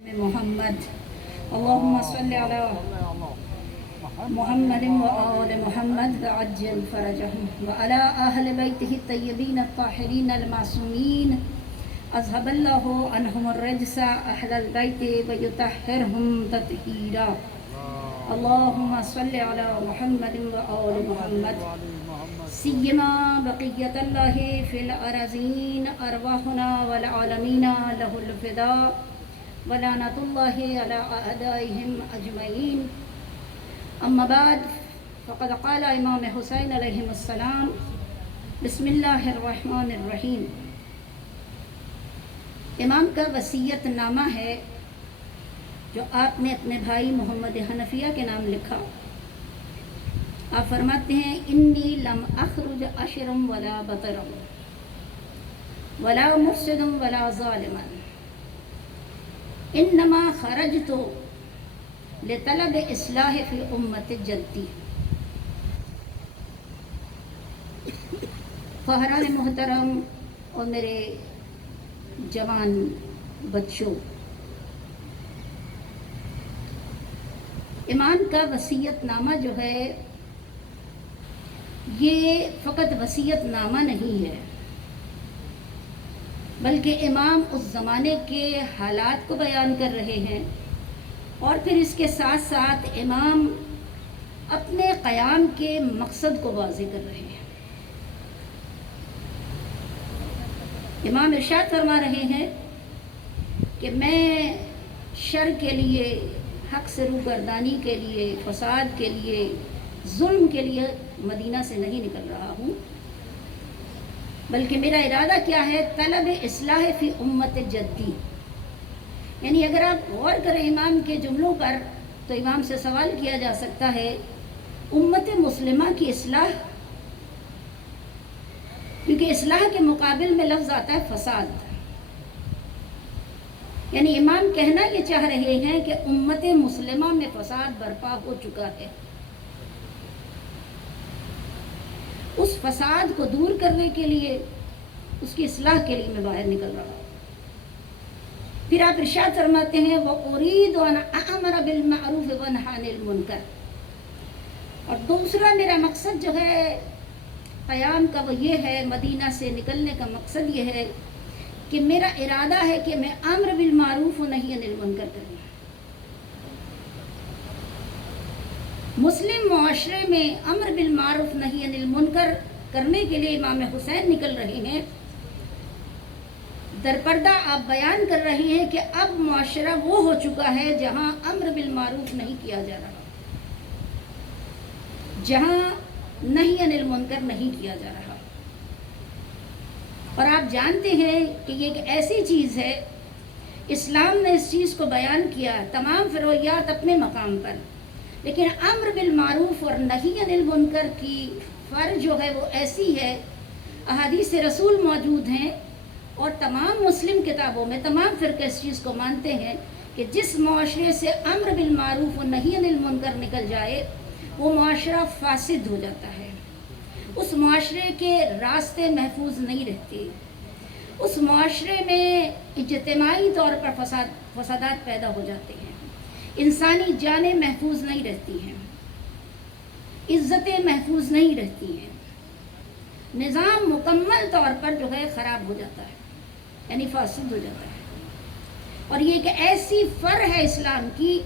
محمد اللهم صل على محمد وآل محمد وعجل فرجهم وعلى أهل بيته الطيبين الطاهرين المعصومين أذهب الله عنهم الرجس أهل البيت ويطهرهم تطهيرا اللهم صل على محمد وآل محمد سيما بقية الله في الأراضين أرواحنا والعالمين له الفداء ولعنة الله على أعدائهم أجمعين أما بعد فقد قال امام حسین علیہ السلام بسم اللہ الرحمن الرحیم. امام کا وصیت نامہ ہے جو آپ نے اپنے بھائی محمد حنفیہ کے نام لکھا. آپ فرماتے ہیں انی لم اخرج اشرا ولا بطرا ولا مفسد ولا ظالما انما خرجت لطلب اصلاح فی امت جدی. خواہران محترم اور میرے جوان بچوں، امام کا وصیت نامہ جو ہے یہ فقط وصیت نامہ نہیں ہے، بلکہ امام اس زمانے کے حالات کو بیان کر رہے ہیں اور پھر اس کے ساتھ ساتھ امام اپنے قیام کے مقصد کو واضح کر رہے ہیں. امام ارشاد فرما رہے ہیں کہ میں شر کے لیے، حق سے روگردانی کے لیے، فساد کے لیے، ظلم کے لیے مدینہ سے نہیں نکل رہا ہوں، بلکہ میرا ارادہ کیا ہے؟ طلب اصلاح فی امت جدی. یعنی اگر آپ غور کریں امام کے جملوں پر تو امام سے سوال کیا جا سکتا ہے امت مسلمہ کی اصلاح، کیونکہ اصلاح کے مقابل میں لفظ آتا ہے فساد. یعنی امام کہنا یہ چاہ رہے ہیں کہ امت مسلمہ میں فساد برپا ہو چکا ہے، اس فساد کو دور کرنے کے لیے، اس کی اصلاح کے لیے میں باہر نکل رہا ہوں. پھر آپ ارشاد فرماتے ہیں وَأُرِيدُ أَنْ أَأْمُرَ بِالْمَعْرُوفِ وَأَنْهَى عَنِ الْمُنْكَرِ. اور دوسرا میرا مقصد جو ہے قیام کا وہ یہ ہے، مدینہ سے نکلنے کا مقصد یہ ہے کہ میرا ارادہ ہے کہ میں امر بالمعروف و نہی عن المنکر کروں. مسلم معاشرے میں امر بالمعروف نہی عن المنکر کرنے کے لیے امام حسین نکل رہے ہیں. درپردہ آپ بیان کر رہے ہیں کہ اب معاشرہ وہ ہو چکا ہے جہاں امر بالمعروف نہیں کیا جا رہا، جہاں نہی عن المنکر نہیں کیا جا رہا. اور آپ جانتے ہیں کہ یہ ایک ایسی چیز ہے، اسلام نے اس چیز کو بیان کیا، تمام فروعیات اپنے مقام پر، لیکن امر بالمعروف اور نہی عن المنکر کی فرض جو ہے وہ ایسی ہے. احادیث رسول موجود ہیں اور تمام مسلم کتابوں میں تمام فرقے اس چیز کو مانتے ہیں کہ جس معاشرے سے امر بالمعروف و نہی عن المنکر نکل جائے وہ معاشرہ فاسد ہو جاتا ہے، اس معاشرے کے راستے محفوظ نہیں رہتے، اس معاشرے میں اجتماعی طور پر فسادات پیدا ہو جاتے ہیں، انسانی جانیں محفوظ نہیں رہتی ہیں، عزتیں محفوظ نہیں رہتی ہیں، نظام مکمل طور پر جو ہے خراب ہو جاتا ہے، یعنی فاسد ہو جاتا ہے. اور یہ ایک ایسی فر ہے اسلام کی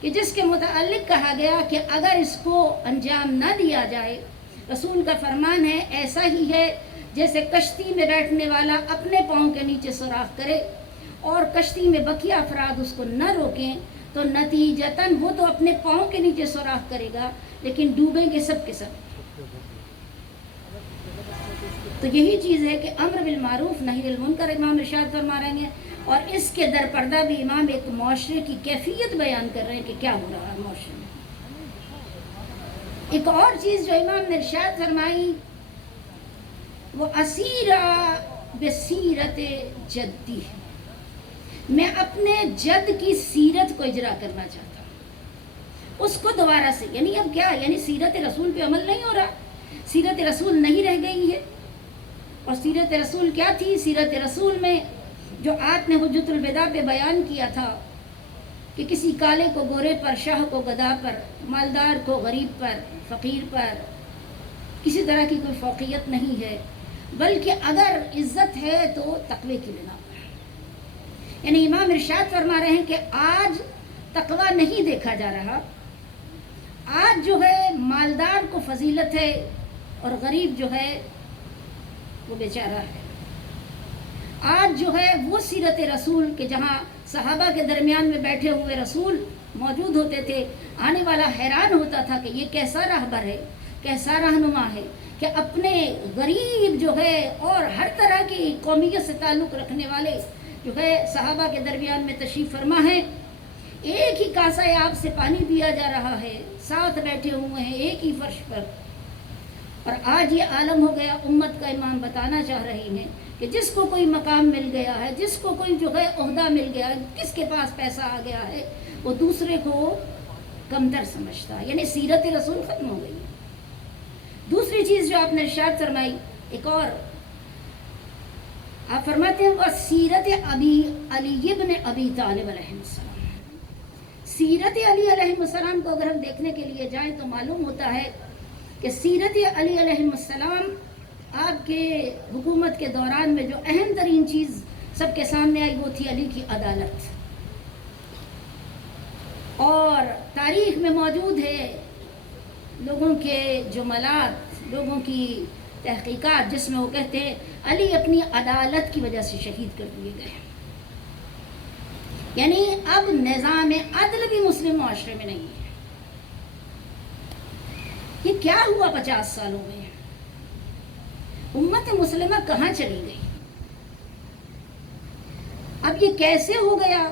کہ جس کے متعلق کہا گیا کہ اگر اس کو انجام نہ دیا جائے، رسول کا فرمان ہے ایسا ہی ہے جیسے کشتی میں بیٹھنے والا اپنے پاؤں کے نیچے سوراخ کرے اور کشتی میں بقیہ افراد اس کو نہ روکیں تو نتیجتاً وہ تو اپنے پاؤں کے نیچے سوراخ کرے گا لیکن ڈوبیں گے سب کے سب. تو یہی چیز ہے کہ امر بالمعروف نہی عن المنکر امام ارشاد فرما رہے ہیں، اور اس کے درپردہ بھی امام ایک معاشرے کی کیفیت بیان کر رہے ہیں کہ کیا ہو رہا ہے معاشرے میں. ایک اور چیز جو امام نے ارشاد فرمائی وہ اسیرا بسیرت جدی، میں اپنے جد کی سیرت کو اجرا کرنا چاہتا ہوں، اس کو دوبارہ سے. یعنی اب کیا؟ یعنی سیرت رسول پہ عمل نہیں ہو رہا، سیرت رسول نہیں رہ گئی ہے. اور سیرت رسول کیا تھی؟ سیرت رسول میں جو آپ نے حجت الوداع پہ بیان کیا تھا کہ کسی کالے کو گورے پر، شاہ کو گدھا پر، مالدار کو غریب پر، فقیر پر کسی طرح کی کوئی فوقیت نہیں ہے، بلکہ اگر عزت ہے تو تقوی کی بنا پر۔ یعنی امام ارشاد فرما رہے ہیں کہ آج تقوی نہیں دیکھا جا رہا، آج جو ہے مالدار کو فضیلت ہے اور غریب جو ہے وہ بیچارہ ہے۔ آج جو ہے وہ سیرت رسول کہ جہاں صحابہ کے درمیان میں بیٹھے ہوئے رسول موجود ہوتے تھے، آنے والا حیران ہوتا تھا کہ یہ کیسا راہبر ہے، کیسا رہنما ہے کہ اپنے غریب جو ہے اور ہر طرح کی قومیت سے تعلق رکھنے والے جو ہے صحابہ کے درمیان میں تشریف فرما ہے، ایک ہی کاسہ آب سے پانی پیا جا رہا ہے، ساتھ بیٹھے ہوئے ہیں ایک ہی فرش پر۔ اور آج یہ عالم ہو گیا، امت کا امام بتانا چاہ رہی ہیں کہ جس کو کوئی مقام مل گیا ہے، جس کو کوئی جو ہے عہدہ مل گیا ہے، کس کے پاس پیسہ آ گیا ہے، وہ دوسرے کو کمتر سمجھتا ہے، یعنی سیرت رسول ختم ہو گئی ہے۔ دوسری چیز جو آپ نے ارشاد فرمائی، ایک اور آپ فرماتے ہیں وہ سیرت علی ابن ابی طالب علیہ السلام۔ سیرت علی علیہ السلام کو اگر ہم دیکھنے کے لیے جائیں تو معلوم ہوتا ہے کہ سیرت علی علیہ السلام آپ کے حکومت کے دوران میں جو اہم ترین چیز سب کے سامنے آئی وہ تھی علی کی عدالت، اور تاریخ میں موجود ہے لوگوں کے جملات، لوگوں کی تحقیقات جس میں وہ کہتے ہیں علی اپنی عدالت کی وجہ سے شہید کر دیے گئے۔ یعنی اب نظام عدل بھی مسلم معاشرے میں نہیں ہے۔ یہ کیا ہوا 50 سالوں میں؟ امت مسلمہ کہاں چلی گئی؟ اب یہ کیسے ہو گیا؟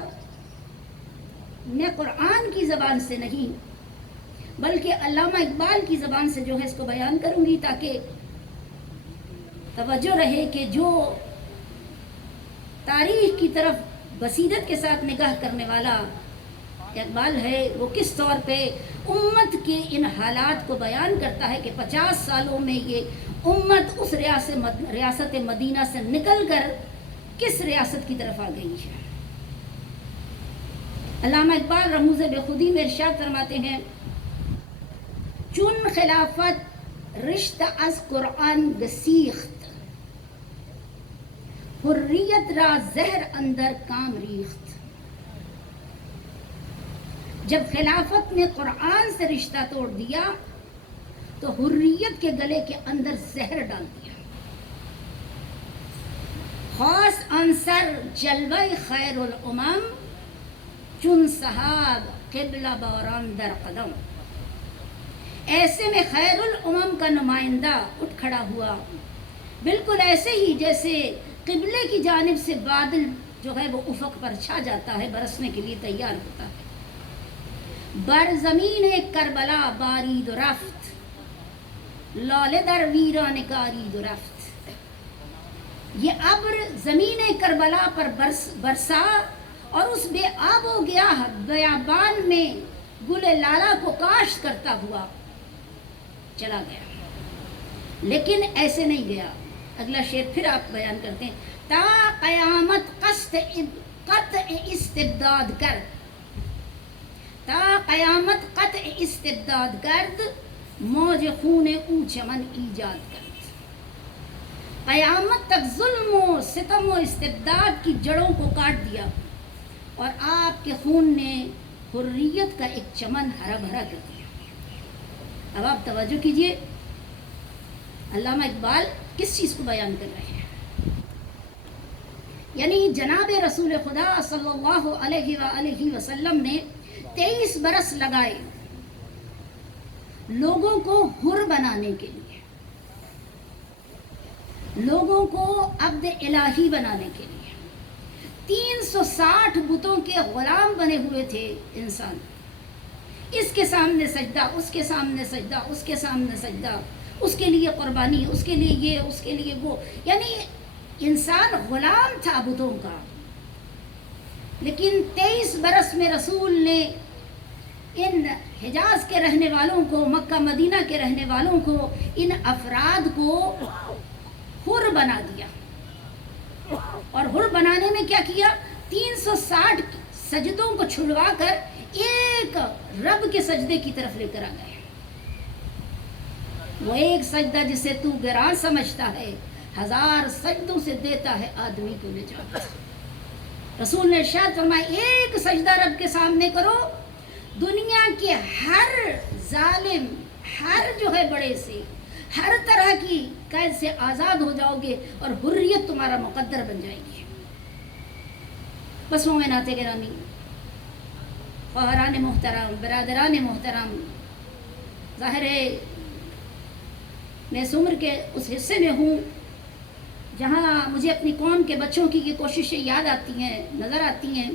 میں قرآن کی زبان سے نہیں بلکہ علامہ اقبال کی زبان سے جو ہے اس کو بیان کروں گی تاکہ توجہ رہے کہ جو تاریخ کی طرف بصیرت کے ساتھ نگاہ کرنے والا اقبال ہے وہ کس طور پہ امت کے ان حالات کو بیان کرتا ہے کہ 50 سالوں میں یہ امت اس ریاست مدینہ سے نکل کر کس ریاست کی طرف آ گئی ہے۔ علامہ اقبال رموز بے خودی میں ارشاد فرماتے ہیں، چون خلافت رشتہ از قرآن گسیخت، حریت را زہر اندر کام ریخت۔ جب خلافت نے قرآن سے رشتہ توڑ دیا تو حریت کے گلے کے اندر زہر ڈال دیا۔ خاص عنصر جلوہ خیر الامم، چون صحاب قبلہ باران در قدم۔ ایسے میں خیر الامم کا نمائندہ اٹھ کھڑا ہوا، بالکل ایسے ہی جیسے قبلے کی جانب سے بادل جو ہے وہ افق پر چھا جاتا ہے، برسنے کے لیے تیار ہوتا ہے۔ بر زمین کربلا بارید و رفت، لالے در ویران کارید و رفت۔ یہ ابر زمین کربلا پر برسا اور اس بے آب و گیاہ بیابان میں گل لالا کو کاشت کرتا ہوا چلا گیا، لیکن ایسے نہیں گیا۔ اگلا شعر پھر آپ بیان کرتے ہیں، تا قیامت قطع استبداد کرد، تا قیامت قطع استبداد کرد، موج خون او چمن ایجاد کرد۔ قیامت تک ظلم و ستم و استبداد کی جڑوں کو کاٹ دیا اور آپ کے خون نے حریت کا ایک چمن ہرا بھرا کر دیا۔ اب آپ توجہ کیجئے علامہ اقبال کس چیز کو بیان کر رہے ہیں؟ یعنی جناب رسول خدا صلی اللہ علیہ وآلہ وسلم نے 23 برس لگائے لوگوں کو حر بنانے کے لیے، لوگوں کو عبد الہی بنانے کے لیے۔ 360 بتوں کے غلام بنے ہوئے تھے انسان، اس کے سامنے سجدہ، اس کے سامنے سجدہ، اس کے سامنے سجدہ، اس کے لیے قربانی، اس کے لیے یہ، اس کے لیے وہ، یعنی انسان غلام تھا بتوں کا۔ لیکن 23 برس میں رسول نے ان حجاز کے رہنے والوں کو، مکہ مدینہ کے رہنے والوں کو، ان افراد کو حر بنا دیا۔ اور حر بنانے میں کیا کیا؟ 360 سجدوں کو چھڑوا کر ایک رب کے سجدے کی طرف لے کر آ گئے. وہ ایک سجدہ جسے تو گراں سمجھتا ہے 1000 سجدوں سے دیتا ہے آدمی کو نجات. رسول نے ارشاد فرمایا ایک سجدہ رب کے سامنے کرو، دنیا کے ہر ظالم، ہر جو ہے بڑے سے، ہر طرح کی قید سے آزاد ہو جاؤ گے اور حریت تمہارا مقدر بن جائے گی. بس مومنات گرامی، خواہران محترم، برادران محترم، ظاہر ہے میں اس عمر کے اس حصے میں ہوں جہاں مجھے اپنی قوم کے بچوں کی یہ کوششیں یاد آتی ہیں، نظر آتی ہیں،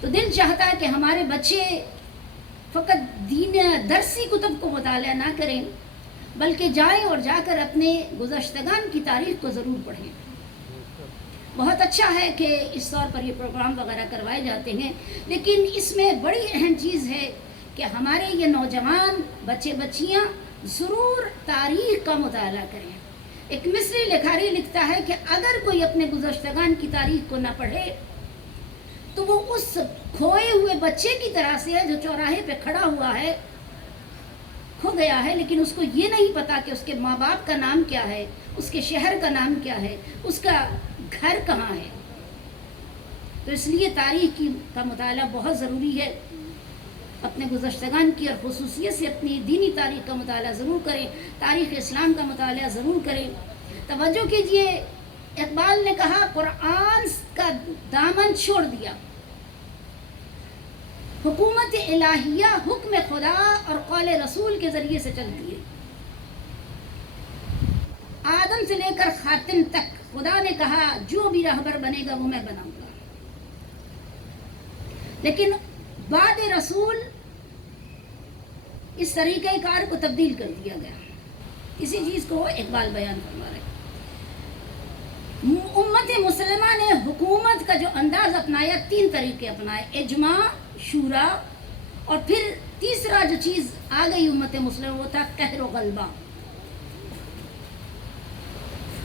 تو دل چاہتا ہے کہ ہمارے بچے فقط دین درسی کتب کو مطالعہ نہ کریں، بلکہ جائیں اور جا کر اپنے گزشتگان کی تاریخ کو ضرور پڑھیں. بہت اچھا ہے کہ اس طور پر یہ پروگرام وغیرہ کروائے جاتے ہیں، لیکن اس میں بڑی اہم چیز ہے کہ ہمارے یہ نوجوان بچے بچیاں ضرور تاریخ کا مطالعہ کریں. ایک مصری لکھاری لکھتا ہے کہ اگر کوئی اپنے گزشتگان کی تاریخ کو نہ پڑھے تو وہ اس کھوئے ہوئے بچے کی طرح سے ہے جو چوراہے پہ کھڑا ہوا ہے، کھو گیا ہے، لیکن اس کو یہ نہیں پتا کہ اس کے ماں باپ کا نام کیا ہے، اس کے شہر کا نام کیا ہے، اس کا گھر کہاں ہے. تو اس لیے تاریخ کا مطالعہ بہت ضروری ہے. اپنے گزشتگان کی اور خصوصیت سے اپنی دینی تاریخ کا مطالعہ ضرور کریں، تاریخ اسلام کا مطالعہ ضرور کریں. توجہ کیجئے، اقبال نے کہا قرآن کا دامن چھوڑ دیا، حکومت الہیہ حکم خدا اور قول رسول کے ذریعے سے چلتی ہے. آدم سے لے کر خاتم تک خدا نے کہا جو بھی رہبر بنے گا وہ میں بناؤں گا، لیکن بعد رسول اس طریقہ کار کو تبدیل کر دیا گیا. اسی چیز کو اقبال بیان فرما رہے. امت مسلمہ نے حکومت کا جو انداز اپنایا، 3 طریقے اپنائے، اجماع، شورا، اور پھر تیسرا جو چیز آ گئی امت مسلمہ وہ تھا قہر و غلبہ.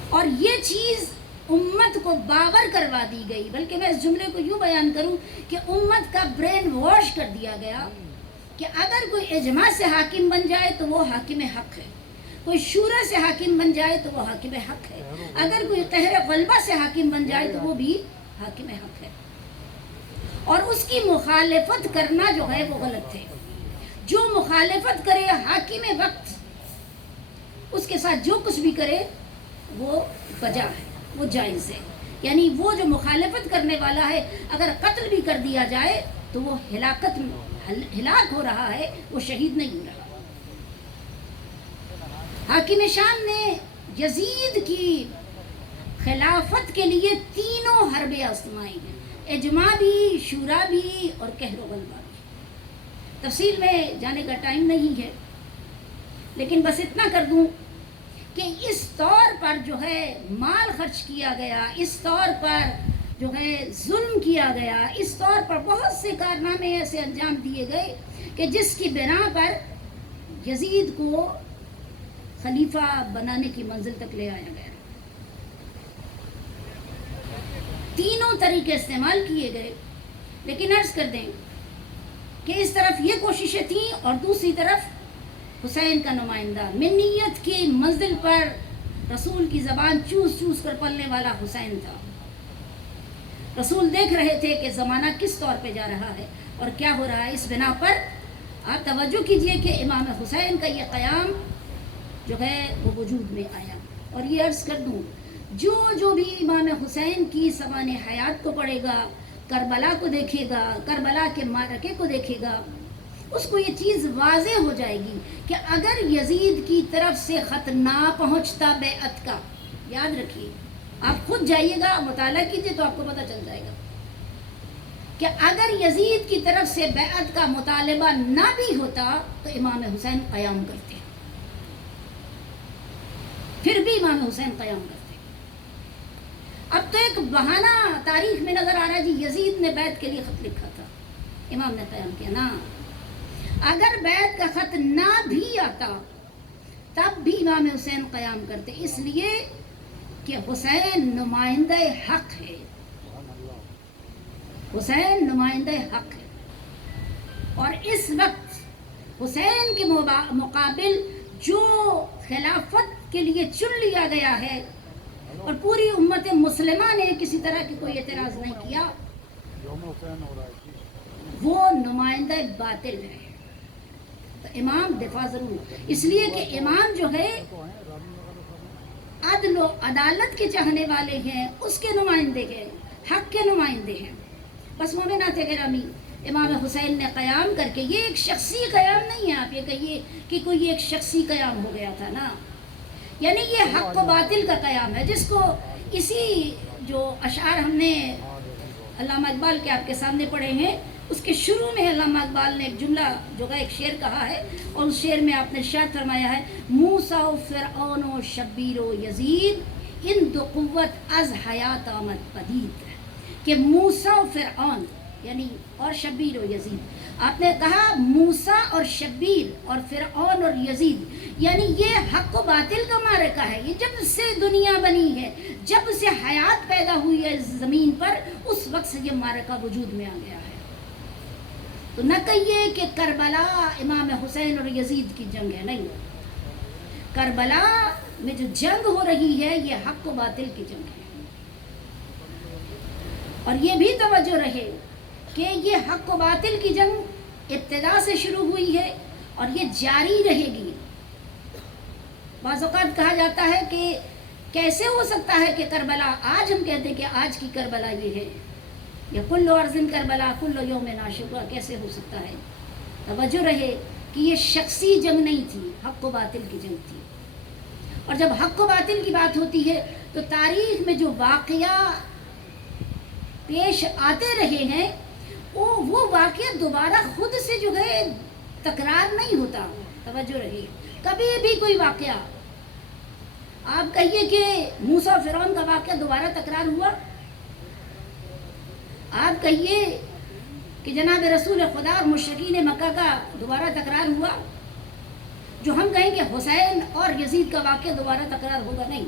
اور یہ چیز امت کو باور کروا دی گئی، بلکہ میں اس جملے کو یوں بیان کروں کہ امت کا برین واش کر دیا گیا کہ اگر کوئی اجماع سے حاکم بن جائے تو وہ حاکم حق ہے، کوئی شورا سے حاکم بن جائے تو وہ حاکم حق ہے، اگر کوئی قہر غلبہ سے حاکم بن جائے تو وہ بھی حاکم حق ہے. اور اس کی مخالفت کرنا جو ہے وہ غلط ہے. جو مخالفت کرے حاکم وقت، اس کے ساتھ جو کچھ بھی کرے وہ بجا ہے، وہ جائز ہے. یعنی وہ جو مخالفت کرنے والا ہے اگر قتل بھی کر دیا جائے تو وہ ہلاک ہو رہا ہے، وہ شہید نہیں ہو رہا. حاکم شام نے یزید کی خلافت کے لیے 3 حربیں آزمائی ہیں، اجماع بھی، شورا بھی اور قہر و غلبہ بھی. تفصیل میں جانے کا ٹائم نہیں ہے، لیکن بس اتنا کر دوں کہ اس طور پر جو ہے مال خرچ کیا گیا، اس طور پر جو ہے ظلم کیا گیا، اس طور پر بہت سے کارنامے ایسے انجام دیے گئے کہ جس کی بنا پر یزید کو خلیفہ بنانے کی منزل تک لے آیا گیا. 3 طریقے استعمال کیے گئے، لیکن عرض کر دیں کہ اس طرف یہ کوششیں تھیں اور دوسری طرف حسین کا نمائندہ، منیت کی منزل پر رسول کی زبان چوس چوس کر پلنے والا حسین تھا. رسول دیکھ رہے تھے کہ زمانہ کس طور پہ جا رہا ہے اور کیا ہو رہا ہے. اس بنا پر آپ توجہ کیجئے کہ امام حسین کا یہ قیام جو ہے وہ وجود میں آیا. اور یہ عرض کر دوں، جو بھی امام حسین کی سوان حیات کو پڑھے گا، کربلا کو دیکھے گا، کربلا کے معرکے کو دیکھے گا، اس کو یہ چیز واضح ہو جائے گی کہ اگر یزید کی طرف سے خط نہ پہنچتا بیعت کا، یاد رکھیے، آپ خود جائیے گا مطالعہ کیجئے تو آپ کو پتہ چل جائے گا کہ اگر یزید کی طرف سے بیعت کا مطالبہ نہ بھی ہوتا تو امام حسین قیام کرتے، پھر بھی امام حسین قیام کرتے. اب تو ایک بہانہ تاریخ میں نظر آ رہا ہے جی یزید نے بیعت کے لیے خط لکھا تھا، امام نے قیام کیا. نا، اگر بیعت کا خط نہ بھی آتا تب بھی امام حسین قیام کرتے، اس لیے کہ حسین نمائندہ حق ہے. حسین نمائندہ حق ہے، اور اس وقت حسین کے مقابل جو خلافت کے لیے چن لیا گیا ہے اور پوری امت مسلمہ نے کسی طرح کی کوئی اعتراض نہیں کیا، وہ نمائندہ باطل ہے۔ تو امام دفاع ضرور، اس لیے کہ امام جو ہے عدل و عدالت کے چاہنے والے ہیں، اس کے نمائندے ہیں، حق کے نمائندے ہیں۔ بس مومنات گرامی، امام حسین نے قیام کر کے، یہ ایک شخصی قیام نہیں ہے، آپ یہ کہیے کہ کوئی ایک شخصی قیام ہو گیا تھا نا، یعنی یہ حق و باطل کا قیام ہے، جس کو اسی جو اشعار ہم نے علامہ اقبال کے آپ کے سامنے پڑھے ہیں، اس کے شروع میں علامہ اقبال نے ایک جملہ جو ہے ایک شعر کہا ہے، اور اس شعر میں آپ نے ارشاد فرمایا ہے، موسیٰ و فرعون و شبیر و یزید ان دو قوت از حیات آمد پدید، کہ موسیٰ و فرعون یعنی اور شبیر و یزید، آپ نے کہا موسیٰ اور شبیر اور فرعون اور یزید، یعنی یہ حق و باطل کا معرکہ ہے، یہ جب سے دنیا بنی ہے، جب سے حیات پیدا ہوئی ہے اس زمین پر، اس وقت سے یہ معرکہ وجود میں آ گیا ہے۔ تو نہ کہیے کہ کربلا امام حسین اور یزید کی جنگ ہے، نہیں، کربلا میں جو جنگ ہو رہی ہے یہ حق و باطل کی جنگ ہے۔ اور یہ بھی توجہ رہے کہ یہ حق و باطل کی جنگ ابتدا سے شروع ہوئی ہے اور یہ جاری رہے گی۔ بعض اوقات کہا جاتا ہے کہ کیسے ہو سکتا ہے کہ کربلا، آج ہم کہتے ہیں کہ آج کی کربلا یہ ہے، یا کل ارض کربلا کل یوم عاشورا، کیسے ہو سکتا ہے؟ توجہ رہے کہ یہ شخصی جنگ نہیں تھی، حق و باطل کی جنگ تھی۔ اور جب حق و باطل کی بات ہوتی ہے تو تاریخ میں جو واقعہ پیش آتے رہے ہیں وہ واقعہ دوبارہ خود سے جو ہے تکرار نہیں ہوتا۔ توجہ رہے، کبھی بھی کوئی واقعہ آپ کہیے کہ موسیٰ و فرعون کا واقعہ دوبارہ تکرار ہوا، آپ کہیے کہ جناب رسول خدا اور مشرکین مکہ کا دوبارہ تکرار ہوا، جو ہم کہیں کہ حسین اور یزید کا واقعہ دوبارہ تکرار ہوگا، نہیں۔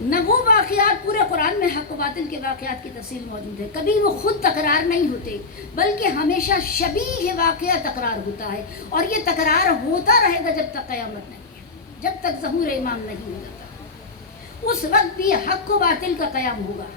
نہ وہ واقعات پورے قرآن میں حق و باطل کے واقعات کی تفصیل موجود ہے، کبھی وہ خود تکرار نہیں ہوتے، بلکہ ہمیشہ شبیہ واقعہ تکرار ہوتا ہے، اور یہ تکرار ہوتا رہے گا جب تک قیامت نہیں ہے، جب تک ظہور امام نہیں ہو جاتا، اس وقت بھی حق و باطل کا قیام ہوگا۔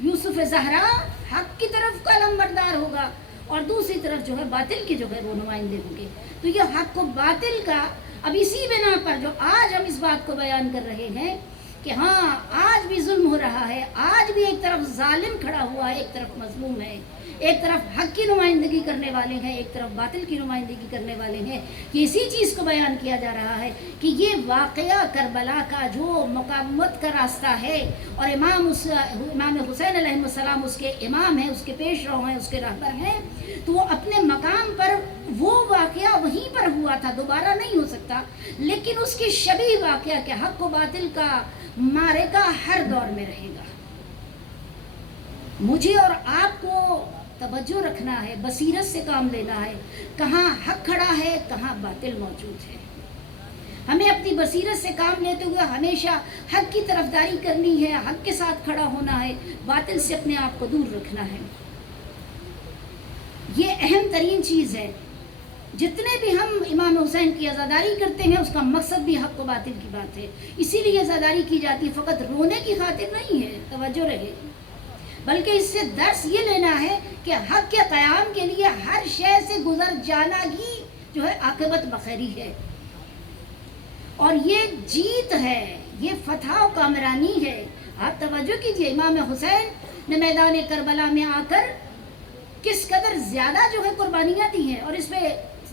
یوسف زہرا حق کی طرف کا علمبردار ہوگا، اور دوسری طرف جو ہے باطل کے جو ہے وہ نمائندے ہوں گے۔ تو یہ حق و باطل کا، اب اسی بنا پر جو آج ہم اس بات کو بیان کر رہے ہیں کہ ہاں آج بھی ظلم ہو رہا ہے، آج بھی ایک طرف ظالم کھڑا ہوا ہے، ایک طرف مظلوم ہے، ایک طرف حق کی نمائندگی کرنے والے ہیں، ایک طرف باطل کی نمائندگی کرنے والے ہیں، یہ اسی چیز کو بیان کیا جا رہا ہے کہ یہ واقعہ کربلا کا جو مقاومت کا راستہ ہے، اور امام حسین علیہ السلام اس کے امام ہیں، اس کے پیش رو ہیں، اس کے رہبر ہیں، تو وہ اپنے مقام پر وہ واقعہ وہیں پر ہوا تھا، دوبارہ نہیں ہو سکتا، لیکن اس کی شبیہ واقعہ کہ حق و باطل کا معرکہ ہر دور میں رہے گا۔ مجھے اور آپ کو توجہ رکھنا ہے، بصیرت سے کام لینا ہے، کہاں حق کھڑا ہے، کہاں باطل موجود ہے۔ ہمیں اپنی بصیرت سے کام لیتے ہوئے ہمیشہ حق کی طرفداری کرنی ہے، حق کے ساتھ کھڑا ہونا ہے، باطل سے اپنے آپ کو دور رکھنا ہے۔ یہ اہم ترین چیز ہے۔ جتنے بھی ہم امام حسین کی عزاداری کرتے ہیں، اس کا مقصد بھی حق و باطل کی بات ہے، اسی لیے عزاداری کی جاتی ہے، فقط رونے کی خاطر نہیں ہے، توجہ رہے، بلکہ اس سے درس یہ لینا ہے کہ حق کے قیام کے لیے ہر شے سے گزر جانا ہی جو ہے عاقبت بخیری ہے، اور یہ جیت ہے، یہ فتح و کامرانی ہے۔ آپ توجہ کیجئے، امام حسین نے میدان کربلا میں آ کر کس قدر زیادہ جو ہے قربانیاں دی ہیں، اور اس پہ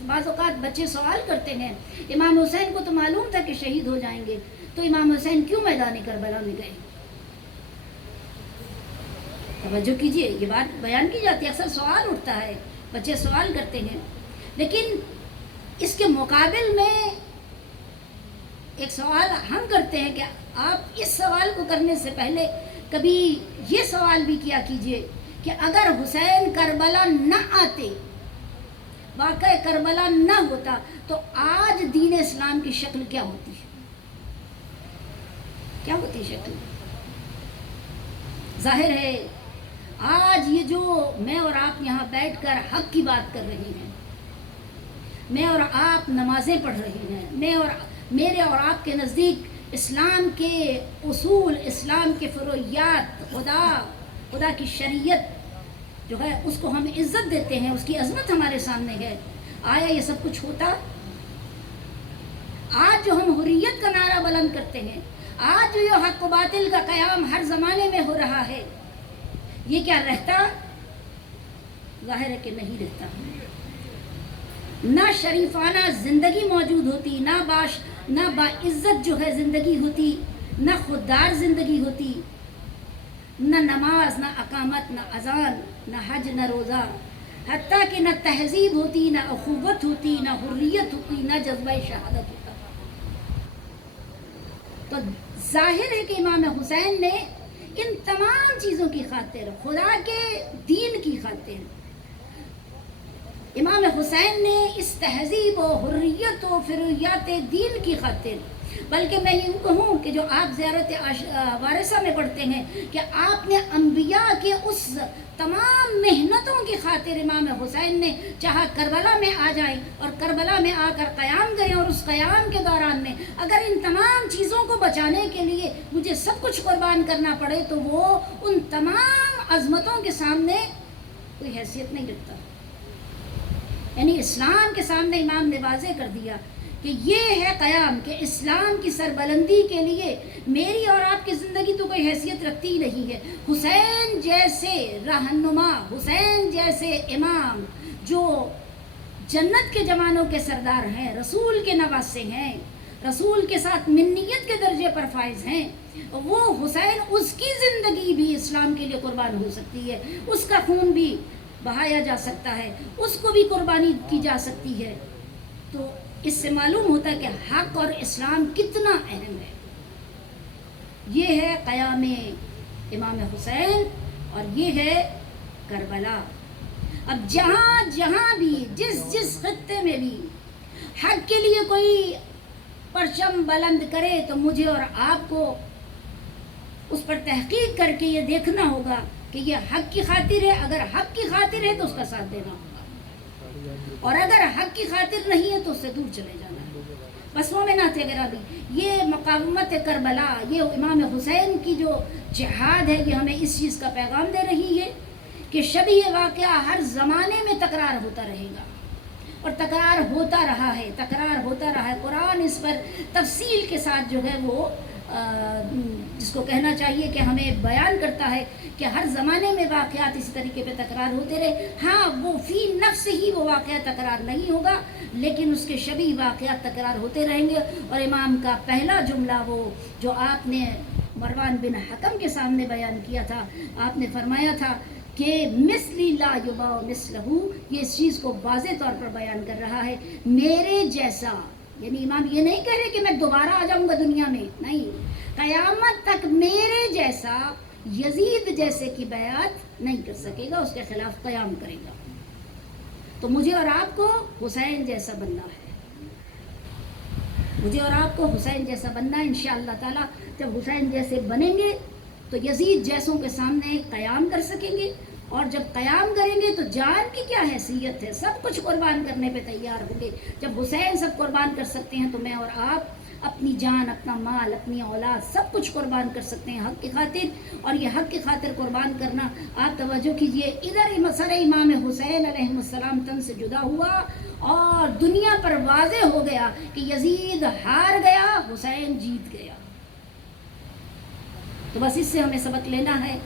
بعض اوقات بچے سوال کرتے ہیں، امام حسین کو تو معلوم تھا کہ شہید ہو جائیں گے، تو امام حسین کیوں میدان کربلا میں گئے؟ توجہ کیجئے، یہ بات بیان کی جاتی ہے، اکثر سوال اٹھتا ہے، بچے سوال کرتے ہیں، لیکن اس کے مقابل میں ایک سوال ہم کرتے ہیں کہ آپ اس سوال کو کرنے سے پہلے کبھی یہ سوال بھی کیا کیجئے کہ اگر حسین کربلا نہ آتے، واقعہ کربلا نہ ہوتا، تو آج دین اسلام کی شکل کیا ہوتی ہے؟ کیا ہوتی شکل؟ ظاہر ہے آج یہ جو میں اور آپ یہاں بیٹھ کر حق کی بات کر رہے ہیں، میں اور آپ نمازیں پڑھ رہے ہیں، میرے اور آپ کے نزدیک اسلام کے اصول، اسلام کے فروعیات، خدا کی شریعت جو ہے اس کو ہم عزت دیتے ہیں، اس کی عظمت ہمارے سامنے ہے، آیا یہ سب کچھ ہوتا؟ آج جو ہم حریت کا نعرہ بلند کرتے ہیں، آج جو یہ حق و باطل کا قیام ہر زمانے میں ہو رہا ہے، یہ کیا رہتا؟ ظاہر ہے کہ نہیں رہتا۔ نہ شریفانہ زندگی موجود ہوتی، نہ باعزت جو ہے زندگی ہوتی، نہ خوددار زندگی ہوتی، نہ نماز، نہ اقامت، نہ اذان، نہ حج، نہ روزہ، حتیٰ کہ نہ تہذیب ہوتی، نہ اخوت ہوتی، نہ حریت ہوتی، نہ جذبہ شہادت ہوتا۔ تو ظاہر ہے کہ امام حسین نے ان تمام چیزوں کی خاطر، خدا کے دین کی خاطر، امام حسین نے اس تہذیب و حریت و فروعیات دین کی خاطر، بلکہ میں یوں کہوں کہ جو آپ زیارت وارثہ میں پڑھتے ہیں کہ آپ نے انبیاء کے اس تمام محنتوں کی خاطر امام حسین نے چاہا کربلا میں آ جائیں اور کربلا میں آ کر قیام کریں، اور اس قیام کے دوران میں اگر ان تمام چیزوں کو بچانے کے لیے مجھے سب کچھ قربان کرنا پڑے تو وہ ان تمام عظمتوں کے سامنے کوئی حیثیت نہیں رکھتا۔ یعنی اسلام کے سامنے امام نے واضح کر دیا کہ یہ ہے قیام، کہ اسلام کی سربلندی کے لیے میری اور آپ کی زندگی تو کوئی حیثیت رکھتی ہی نہیں ہے۔ حسین جیسے رہنما، حسین جیسے امام جو جنت کے جوانوں کے سردار ہیں، رسول کے نواسے ہیں، رسول کے ساتھ منیت کے درجے پر فائز ہیں، وہ حسین، اس کی زندگی بھی اسلام کے لیے قربان ہو سکتی ہے، اس کا خون بھی بہایا جا سکتا ہے، اس کو بھی قربانی کی جا سکتی ہے۔ تو اس سے معلوم ہوتا ہے کہ حق اور اسلام کتنا اہم ہے۔ یہ ہے قیام امام حسین اور یہ ہے کربلا۔ اب جہاں بھی جس خطے میں بھی حق کے لیے کوئی پرچم بلند کرے تو مجھے اور آپ کو اس پر تحقیق کر کے یہ دیکھنا ہوگا کہ یہ حق کی خاطر ہے۔ اگر حق کی خاطر ہے تو اس کا ساتھ دینا ہوگا، اور اگر حق کی خاطر نہیں ہے تو اس سے دور چلے جانا ہے۔ بس مومنات گرامی، یہ مقاومت کربلا، یہ امام حسین کی جو جہاد ہے، یہ ہمیں اس چیز کا پیغام دے رہی ہے کہ شبیہ واقعہ ہر زمانے میں تکرار ہوتا رہے گا، اور تکرار ہوتا رہا ہے۔ قرآن اس پر تفصیل کے ساتھ جو ہے وہ جس کو کہنا چاہیے کہ ہمیں بیان کرتا ہے کہ ہر زمانے میں واقعات اسی طریقے پہ تکرار ہوتے رہے۔ ہاں، وہ فی نفس ہی وہ واقعہ تکرار نہیں ہوگا، لیکن اس کے شبیہ واقعات تکرار ہوتے رہیں گے۔ اور امام کا پہلا جملہ وہ جو آپ نے مروان بن حکم کے سامنے بیان کیا تھا، آپ نے فرمایا تھا کہ مثلی لا یباع مثلہ، یہ اس چیز کو واضح طور پر بیان کر رہا ہے، میرے جیسا، یعنی امام یہ نہیں کہہ رہے کہ میں دوبارہ آ جاؤں گا دنیا میں، نہیں، قیامت تک میرے جیسا یزید جیسے کی بیعت نہیں کر سکے گا، اس کے خلاف قیام کرے گا۔ تو مجھے اور آپ کو حسین جیسا بننا ہے، مجھے اور آپ کو حسین جیسا بننا ہے۔ انشاءاللہ تعالیٰ جب حسین جیسے بنیں گے تو یزید جیسوں کے سامنے قیام کر سکیں گے، اور جب قیام کریں گے تو جان کی کیا حیثیت ہے، سب کچھ قربان کرنے پہ تیار ہوں گے۔ جب حسین سب قربان کر سکتے ہیں تو میں اور آپ اپنی جان، اپنا مال، اپنی اولاد سب کچھ قربان کر سکتے ہیں حق کی خاطر۔ اور یہ حق کی خاطر قربان کرنا، آپ توجہ کیجئے، ادھر سر امام حسین علیہ السلام تن سے جدا ہوا اور دنیا پر واضح ہو گیا کہ یزید ہار گیا، حسین جیت گیا۔ تو بس اس سے ہمیں سبق لینا ہے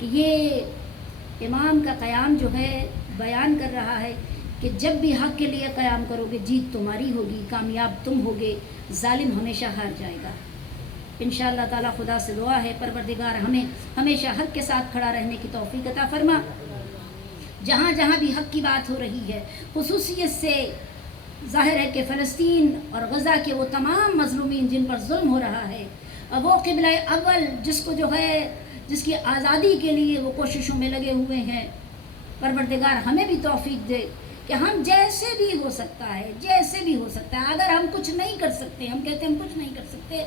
کہ یہ امام کا قیام جو ہے بیان کر رہا ہے کہ جب بھی حق کے لیے قیام کرو گے جیت تمہاری ہوگی، کامیاب تم ہوگے، ظالم ہمیشہ ہار جائے گا۔ انشاءاللہ تعالیٰ خدا سے دعا ہے پروردگار ہمیں ہمیشہ حق کے ساتھ کھڑا رہنے کی توفیق عطا فرما۔ جہاں جہاں بھی حق کی بات ہو رہی ہے، خصوصیت سے ظاہر ہے کہ فلسطین اور غزہ کے وہ تمام مظلومین جن پر ظلم ہو رہا ہے، وہ قبلہ اول جس کو جو ہے جس کی آزادی کے لیے وہ کوششوں میں لگے ہوئے ہیں، پروردگار ہمیں بھی توفیق دے کہ ہم جیسے بھی ہو سکتا ہے، اگر ہم کچھ نہیں کر سکتے، ہم کہتے ہیں ہم کچھ نہیں کر سکتے،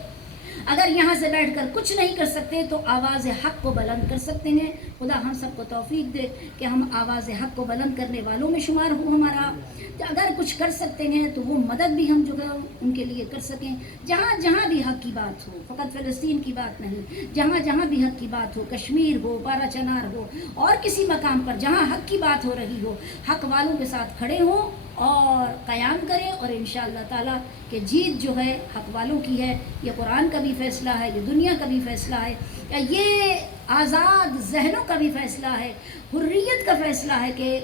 اگر یہاں سے بیٹھ کر کچھ نہیں کر سکتے تو آواز حق کو بلند کر سکتے ہیں. خدا ہم سب کو توفیق دے کہ ہم آواز حق کو بلند کرنے والوں میں شمار ہوں ہمارا. اگر کچھ کر سکتے ہیں تو وہ مدد بھی ہم جو ہے ان کے لیے کر سکیں. جہاں جہاں بھی حق کی بات ہو، فقط فلسطین کی بات نہیں، جہاں جہاں بھی حق کی بات ہو، کشمیر ہو، بارہ چنار ہو، اور کسی مقام پر جہاں حق کی بات ہو رہی ہو، حق والوں کے ساتھ کھڑے ہوں اور قیام کریں. اور انشاءاللہ تعالیٰ کہ جیت جو ہے حق والوں کی ہے. یہ قرآن کا بھی فیصلہ ہے، یہ دنیا کا بھی فیصلہ ہے، یہ آزاد ذہنوں کا بھی فیصلہ ہے، حریت کا فیصلہ ہے کہ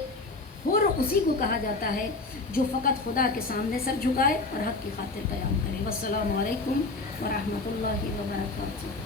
حر اسی کو کہا جاتا ہے جو فقط خدا کے سامنے سر جھکائے اور حق کی خاطر قیام کرے. والسلام علیکم ورحمۃ اللہ وبرکاتہ.